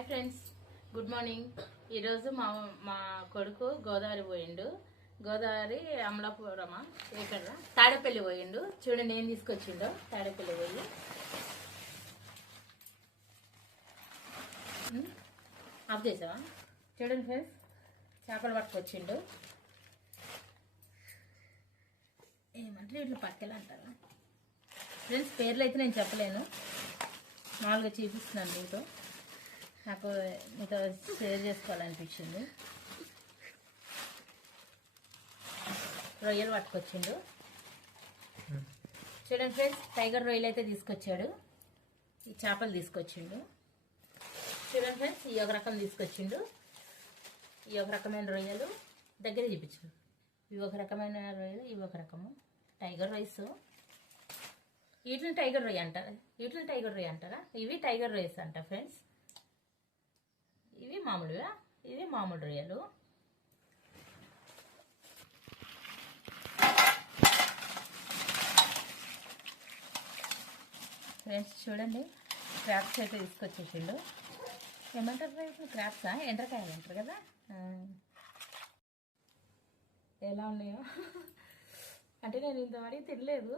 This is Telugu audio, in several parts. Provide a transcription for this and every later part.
Hi friends, good morning. ఈరోజు మా కొడుకు గోదావరి పోయిండు. గోదావరి అమలాపురమా ఎక్కడ తాడేపల్లి పోయిండు. చూడండి ఏం తీసుకొచ్చిండో. తాడేపల్లి పోయి ఆఫ్ చేసావా? చూడండి ఫ్రెండ్స్, చేపలు పట్టుకొచ్చిండు. ఏమంటారు ఇట్లా పక్కలు అంటారా ఫ్రెండ్స్? పేర్లు అయితే నేను చెప్పలేను, మామూలుగా చూపిస్తున్నాను. మీతో షేర్ చేసుకోవాలనిపించింది. రొయ్యలు పట్టుకొచ్చిండు. చూడండి ఫ్రెండ్స్, టైగర్ రొయ్యలు అయితే తీసుకొచ్చాడు. ఈ చేపలు తీసుకొచ్చిండు. చూడండి ఫ్రెండ్స్, ఈ ఒక రకం తీసుకొచ్చిండు. ఈ ఒక రకమైన రొయ్యలు దగ్గర చూపించాడు. ఇవి ఒక రకమైన రొయ్యలు, ఇవి ఒక రకము టైగర్ రైస్. వీటిని టైగర్ రొయ్య అంటారా? వీటిని టైగర్ రొయ్య అంటారా? ఇవి టైగర్ రైస్ అంట ఫ్రెండ్స్. ఇవి మామూలుగా, ఇవి మామూలు రొయ్యలు. ఫ్రెండ్స్ చూడండి, క్రాప్స్ అయితే తీసుకొచ్చేసిండు. ఏమంటారు క్రాప్సా? ఎండ్రకాయలు అంటారు కదా. ఎలా ఉన్నాయో అంటే నేను ఇంతవరకు తినలేదు,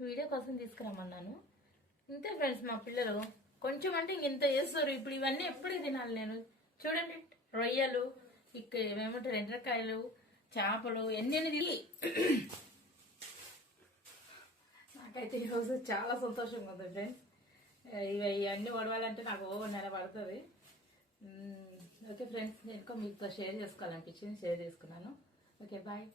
వీడియో కోసం తీసుకురమ్మన్నాను. ఇంతే ఫ్రెండ్స్, మా పిల్లలు కొంచెం అంటే ఇంత చేస్తారు. ఇప్పుడు ఇవన్నీ ఎప్పుడు తినాలి నేను? చూడండి, రొయ్యలు, ఇక్కడ ఏమంటారు ఎండ్రకాయలు, చేపలు ఎన్ని తిని నాకైతే ఈరోజు చాలా సంతోషంగా ఉంది ఫ్రెండ్స్. ఇవన్నీ వడవాలంటే నాకు నెల పడుతుంది. ఓకే ఫ్రెండ్స్, నేను మీతో షేర్ చేసుకోవాలనిపించింది, షేర్ చేసుకున్నాను. Okay bye.